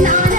not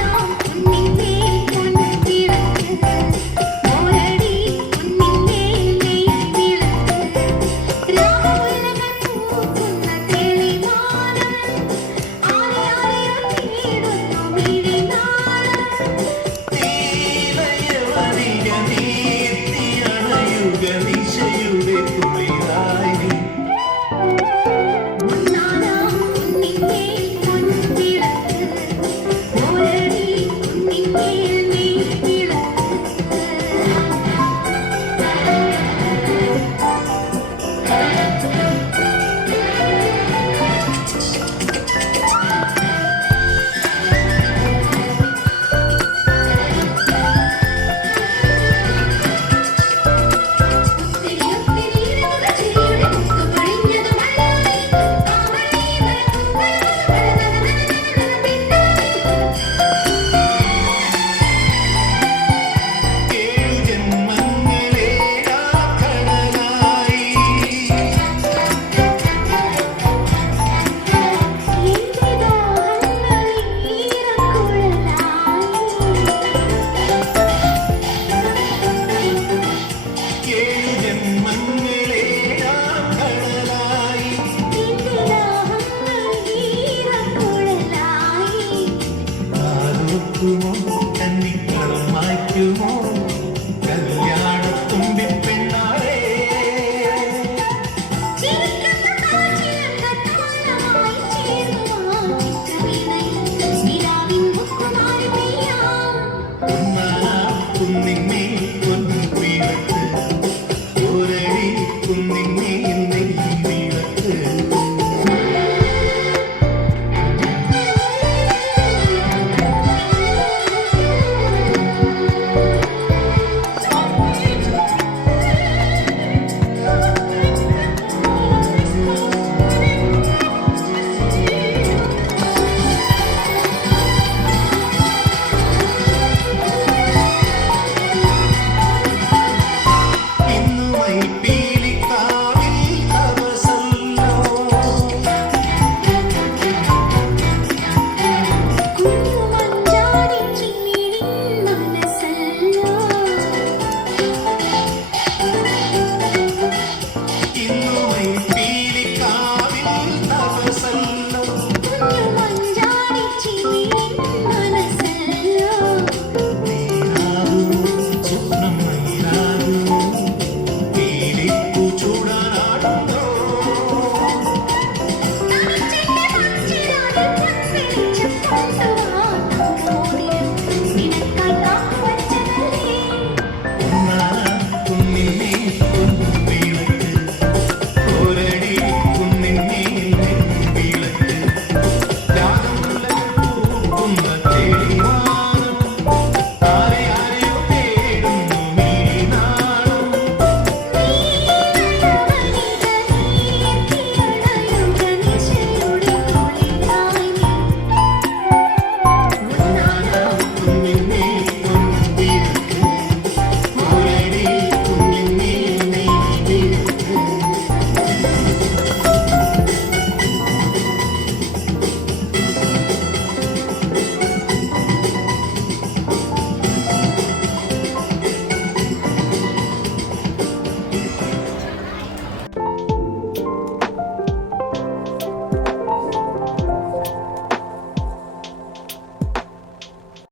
മാറ്റുമോ? Kannikkalam മാറ്റുമോ? നിങ്ങ